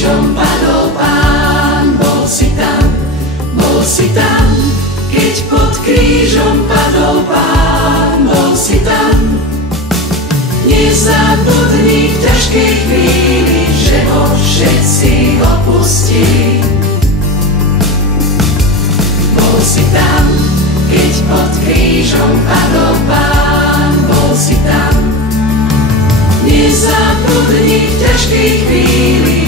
krížom padol Pán, bol si tam, keď pod krížom padol Pán, bol si tam. Nezabudni v ťažkej chvíli, že ho všetci opustili. Bol si tam, keď pod krížom padol Pán, bol si tam. Nezabudni v ťažkej chvíli,